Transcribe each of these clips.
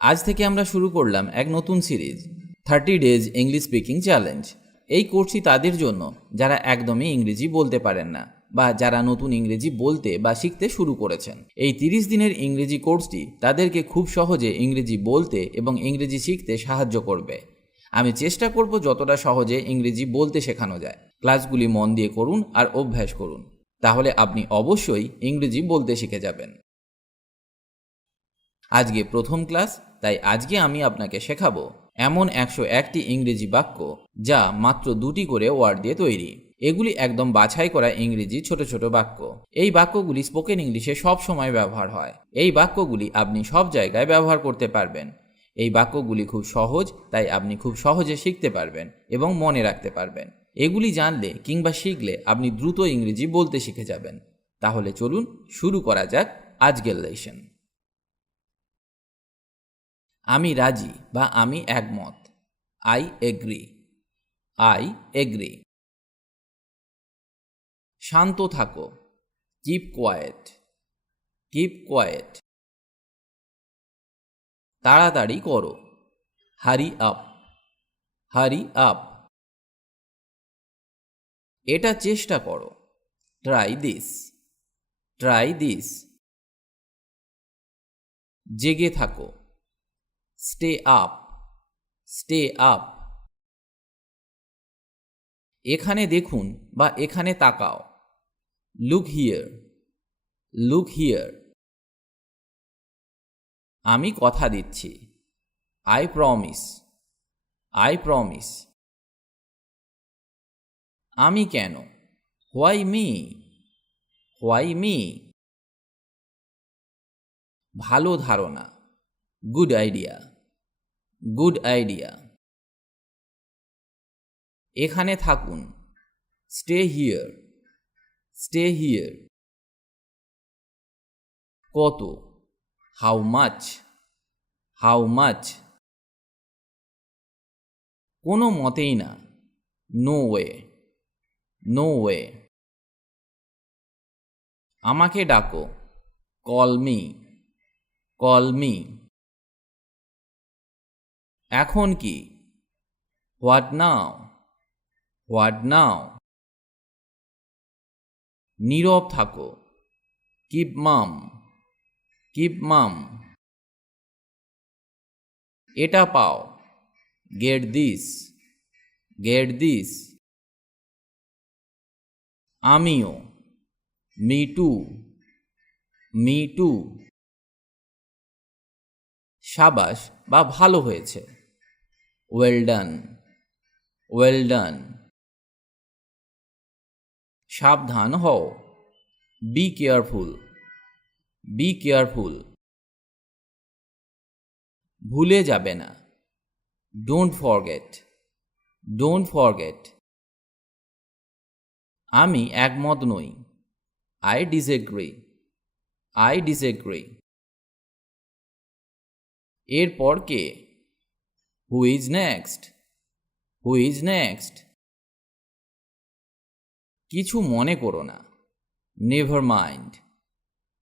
আজ থেকে আমরা শুরু করলাম এক নতুন series 30 days English speaking challenge. এই কোর্সটি তাদের জন্য যারা একদমই ইংরেজি বলতে পারেন না বা যারা নতুন ইংরেজি বলতে বা শিখতে শুরু করেছেন। এই 30 দিনের ইংরেজি কোর্সটি তাদেরকে খুব সহজে ইংরেজি বলতে এবং ইংরেজি শিখতে সাহায্য করবে। আমি চেষ্টা করব যতটা সহজে ইংরেজি বলতে শেখানো যায়। ক্লাসগুলি মন দিয়ে করুন আর অভ্যাস করুন, তাহলে আপনি অবশ্যই ইংরেজি বলতে শিখে যাবেন। আজকে প্রথম ক্লাস, তাই আজকে আমি আপনাকে শেখাবো এমন 101টি ইংরেজি বাক্য যা মাত্র 2টি করে ওয়ার্ড দিয়ে তৈরি। এগুলি একদম বাছাই করা ইংরেজি ছোট ছোট বাক্য। এই বাক্যগুলি স্পোকেন ইংলিশে সব সময় ব্যবহার হয়। এই বাক্যগুলি আপনি সব জায়গায় ব্যবহার করতে পারবেন। এই বাক্যগুলি খুব সহজ, তাই আপনি খুব সহজে শিখতে পারবেন এবং মনে রাখতে পারবেন। এগুলি জানলে কিংবা শিখলে আপনি দ্রুত ইংরেজি বলতে শিখে যাবেন। তাহলে চলুন শুরু করা যাক আজকের লেসন। আমি রাজি বা আমি একমত। I agree. I agree. শান্ত থাকো। Keep quiet. Keep quiet. তাড়াতাড়ি করো। Hurry up. Hurry up. এটা চেষ্টা করো। Try this. Try this. জেগে থাকো। Stay up. Stay up. এখানে দেখুন বা এখানে তাকাও। Look here. Look here. আমি কথা দিচ্ছি। I promise. I promise. আমি কেন। Why me. Why me. ভালো ধারণা। Good idea. Good idea. এখানে থাকুন। Stay here. Stay here. কত। How much. How much. কোনো মতেই না। No way. No way. আমাকে ডাকো। Call me. Call me. এখন কি। What now. What now. নীরব থাকো। Keep mum. Keep mum. এটা পাও। Get this. Get this. আমিও। Me too. Me too. সাবাস বা ভালো হয়েছে। Well done. Well done. সাবধান হও। Be careful. Be careful. ভুলে যাবে না। Don't forget. Don't forget. আমি একমত নই। I disagree. I disagree. এরপর কে। Who is next. Who is next. কিছু মনে করো না। Never mind.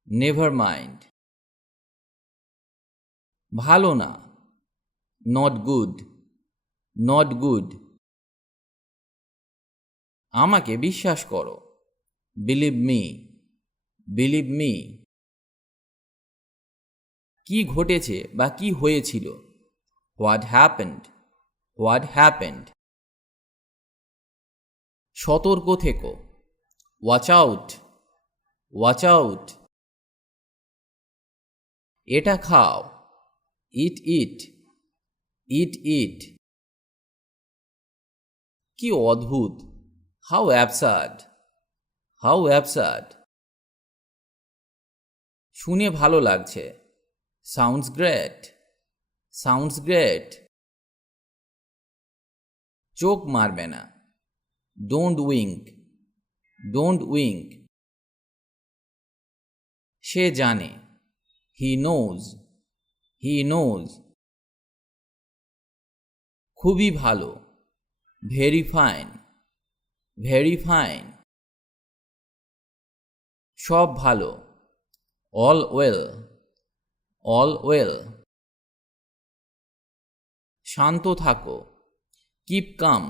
Never mind. ভালো না। Not good. Not good. আমাকে বিশ্বাস করো। Believe me. Believe me. কি ঘটেছে বা কি হয়েছিল। What happened. What happened. সতর্ক থেকো। Watch out. Watch out. এটা খাও। ইট ইট। ইট ইট। কি অদ্ভুত। How absurd. How absurd. শুনে ভালো লাগছে। Sounds great. Sounds great. চোখ মারবে না। ডোন্ট উইঙ্ক। ডোন্ট উইঙ্ক। সে জানে। He knows. He knows. খুবই ভালো। Very fine. Very fine. সব ভালো। All well. All well. শান্ত থাকো, কিপ কাম,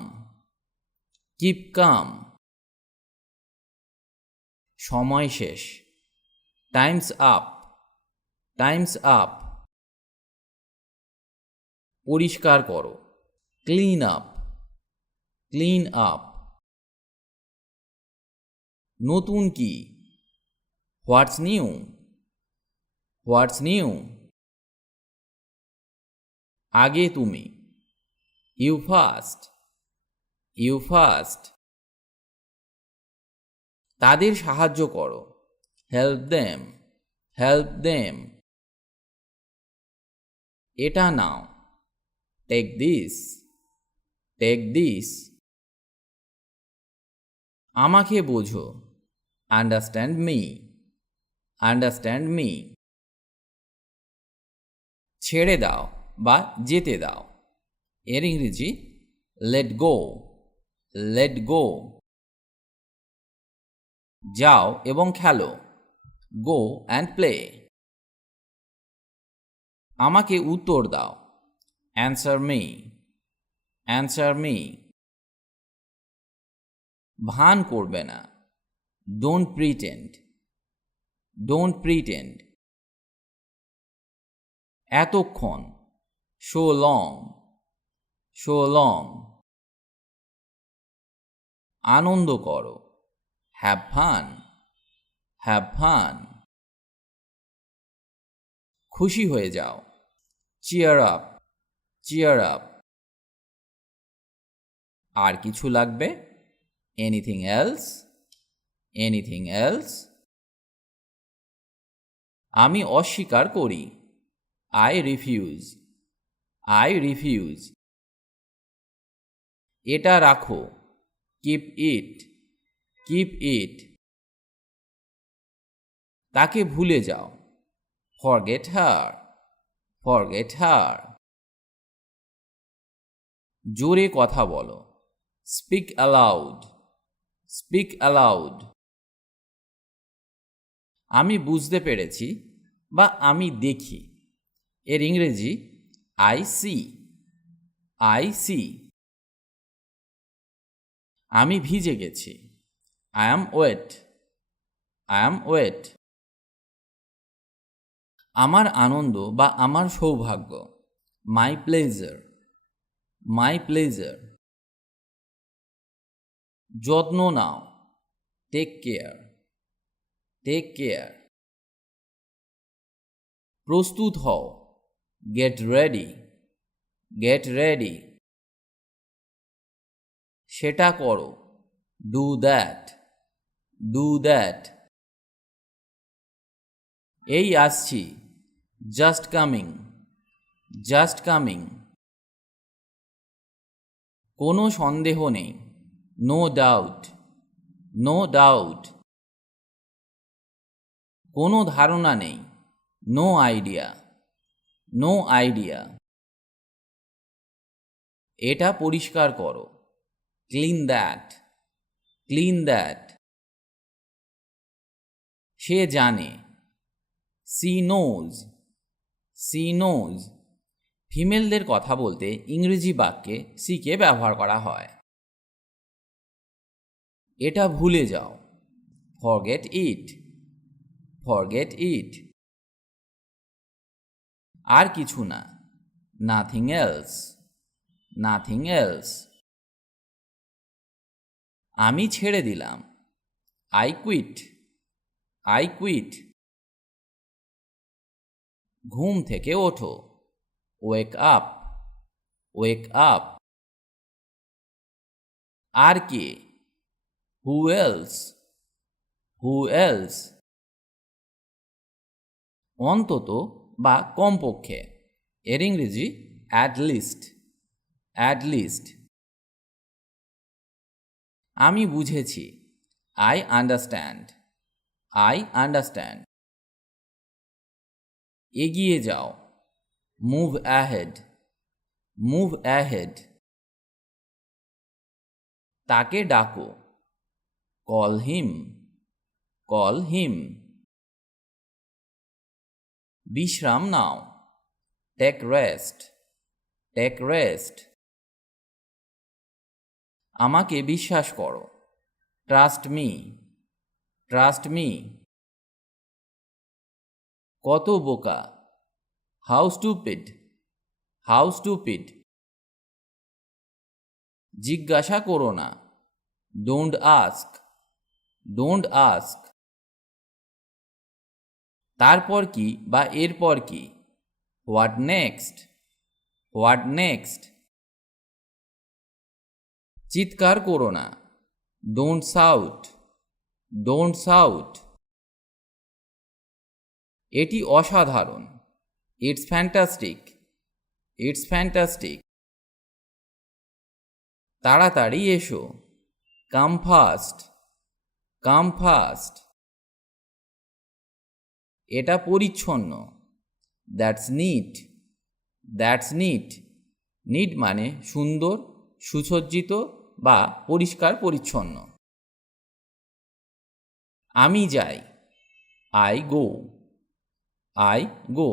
কিপ কাম। সময় শেষ, টাইমস আপ, টাইমস আপ। পরিষ্কার করো, ক্লিন আপ, ক্লিন আপ। নতুন কি, হোয়াটস নিউ, হোয়াটস নিউ। আগে তুমি, ইউ ফার্স্ট, ইউ ফার্স্ট। তাদের সাহায্য করো, হেল্প দেম, হেল্প দেম। এটা নাও, টেক দিস, টেক দিস। আমাকে বোঝো, আন্ডারস্ট্যান্ড মি, আন্ডারস্ট্যান্ড মি। ছেড়ে দাও বা যেতে দাও, এর ইংরেজি লেট গো, লেট গো। যাও এবং খেলো, গো অ্যান্ড প্লে। আমাকে উত্তর দাও, অ্যান্সার মি, অ্যান্সার মি। ভান করবে না, ডোন্ট প্রিটেন্ড, ডোন্ট প্রিটেন্ড। এতক্ষণ, সো লং, সো লং। আনন্দ করো, হ্যাভ ফান, হ্যাভ ফান। খুশি হয়ে যাও, চিয়ার আপ, চিয়ার আপ। আর কিছু লাগবে, এনিথিং এলস, এনিথিং এলস। আমি অস্বীকার করি, আই রিফিউজ, আই রিফিউজ। এটা রাখো, কিপ ইট, কিপ ইট। তাকে ভুলে যাও, ফরগেট হার, ফরগেট হার। জোরে কথা বলো, স্পিক অ্যালাউড, স্পিক অ্যালাউড। আমি বুঝতে পেরেছি বা আমি দেখি, এর ইংরেজি আই সি, আই সি। আমি ভিজে গেছি, I am wet, I am wet. আমার আনন্দ বা আমার সৌভাগ্য, মাই প্লেজার, মাই প্লেজার। যত্ন নাও, টেক কেয়ার, টেক কেয়ার। প্রস্তুত হও, গেট রেডি, গেট রেডি। সেটা করো, ডু দ্যাট, ডু দ্যাট। এই আসছি, জাস্ট কামিং, জাস্ট কামিং। কোনো সন্দেহ নেই, নো ডাউট, নো ডাউট। কোনো ধারণা নেই, নো আইডিয়া, নো আইডিয়া। এটা পরিষ্কার করো, ক্লিন দ্যাট, ক্লিন দ্যাট। সে জানে, সি নোজ, সি নোজ। ফিমেলদের কথা বলতে ইংরেজি বাক্যে সিকে ব্যবহার করা হয়। এটা ভুলে যাও, ফরগেট ইট, ফরগেট ইট। আর কিছু না, নাথিং এলস, নাথিং এলস। আমি ছেড়ে দিলাম, আই কুইট, আই কুইট। ঘুম থেকে ওঠো, ওয়েক আপ, ওয়েক আপ। আর কে, হু এলস, হু এলস। অন্তত বা কমপক্ষে, এর ইংরেজি অ্যাট লিস্ট, অ্যাট লিস্ট। আমি বুঝেছি, আই আন্ডারস্ট্যান্ড, আই আন্ডারস্ট্যান্ড। এগিয়ে যাও, মুভ অ্যাহেড, মুভ অ্যাহেড। তাকে ডাকো, কল হিম, কল হিম। বিশ্রাম নাও, টেক রেস্ট, টেক রেস্ট। আমাকে বিশ্বাস করো, ট্রাস্ট মি, ট্রাস্ট মি। কত বোকা, হাউ স্টুপিড, হাউ স্টুপিড। জিজ্ঞাসা করো না, ডোন্ট আস্ক, ডোন্ট আস্ক। তারপর কি বা এরপর কি, হোয়াট নেক্সট, হোয়াট নেক্সট। চিৎকার করো না, ডোন্ট শাউট, ডোন্ট শাউট। এটি অসাধারণ, ইটস ফ্যান্টাস্টিক, ইটস ফ্যান্টাস্টিক। তাড়াতাড়ি এসো, কাম ফাস্ট, কাম ফাস্ট। এটা পরিচ্ছন্ন, that's neat, that's neat. Neat মানে সুন্দর, সুসজ্জিত বা পরিষ্কার পরিচ্ছন্ন। আমি যাই, আই গো, আই গো।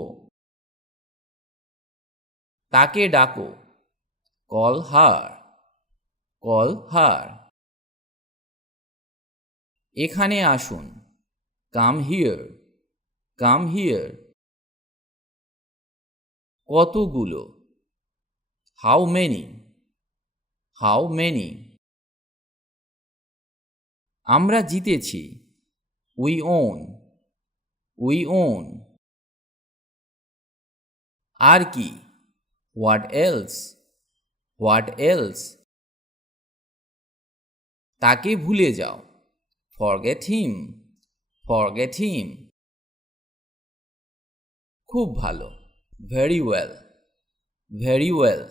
তাকে ডাকো, কল হার, কল হার। এখানে আসুন, কাম হিয়ার, কাম হিয়ার। কতগুলো, হাউ মেনি, হাউ মেনি। আমরা জিতেছি, উই ওন, উই ওন। আর কি, হোয়াট এলস, হোয়াট এলস। তাকে ভুলে যাও, ফরগেট হিম, ফরগেট হিম। খুব ভালো, ভেরি ওয়েল, ভেরি ওয়েল।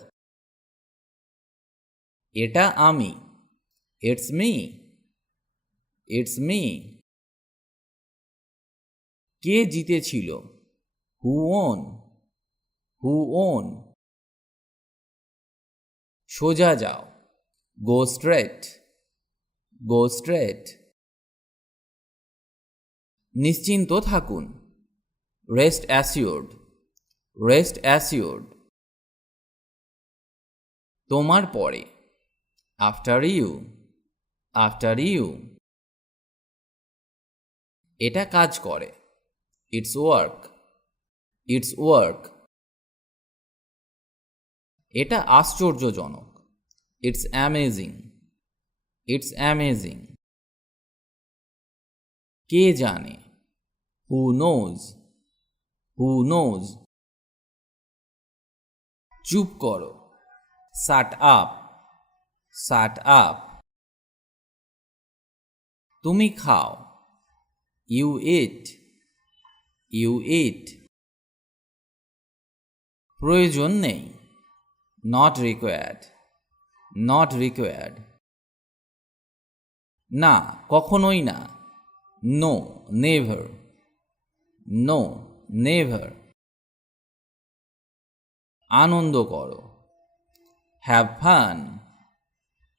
এটা আমি, ইটস মি, ইটস মি। কে জিতেছিল, হু ওন, হু ওন। সোজা যাও, গো স্ট্রেট, গো স্ট্রেট। নিশ্চিন্ত থাকুন, রেস্ট অ্যাসিওর্ড, রেস্ট অ্যাসিওর্ড। তোমার পরে, আফটার ইউ, আফটার ইউ। এটা কাজ করে, ইটস ওয়ার্ক, ইটস ওয়ার্ক। এটা আশ্চর্যজনক, ইটস অ্যামেজিং, ইটস অ্যামেজিং। কে জানে, হু নোজ, হু নোজ। চুপ করো, শাট আপ, শাট আপ। তুমি খাও, ইউ ইট, ইউ ইট। প্রয়োজন নেই, নট রিকোয়ার্ড, নট রিকোয়ার্ড। না, কখনোই না, নো, নেভার, নো, নেভার। আনন্দ করো, হ্যাভ ফান,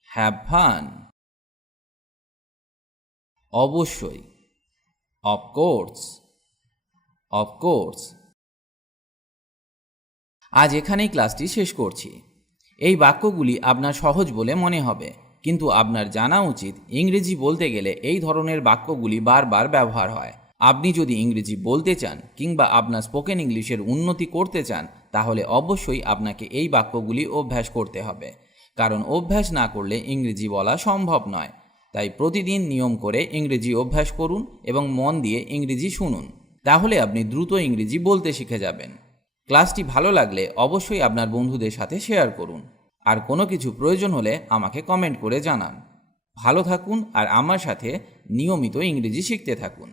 হ্যাভ ফান। অবশ্যই, অফকোর্স, অফকোর্স। আজ এখানেই ক্লাসটি শেষ করছি। এই বাক্যগুলি আপনার সহজ বলে মনে হবে, কিন্তু আপনার জানা উচিত ইংরেজি বলতে গেলে এই ধরনের বাক্যগুলি বারবার ব্যবহার হয়। আপনি যদি ইংরেজি বলতে চান কিংবা আপনার স্পোকেন ইংলিশের উন্নতি করতে চান, তাহলে অবশ্যই আপনাকে এই বাক্যগুলি অভ্যাস করতে হবে, কারণ অভ্যাস না করলে ইংরেজি বলা সম্ভব নয়। তাই প্রতিদিন নিয়ম করে ইংরেজি অভ্যাস করুন এবং মন দিয়ে ইংরেজি শুনুন, তাহলে আপনি দ্রুত ইংরেজি বলতে শিখে যাবেন। ক্লাসটি ভালো লাগলে অবশ্যই আপনার বন্ধুদের সাথে শেয়ার করুন, আর কোনো কিছু প্রয়োজন হলে আমাকে কমেন্ট করে জানান। ভালো থাকুন আর আমার সাথে নিয়মিত ইংরেজি শিখতে থাকুন।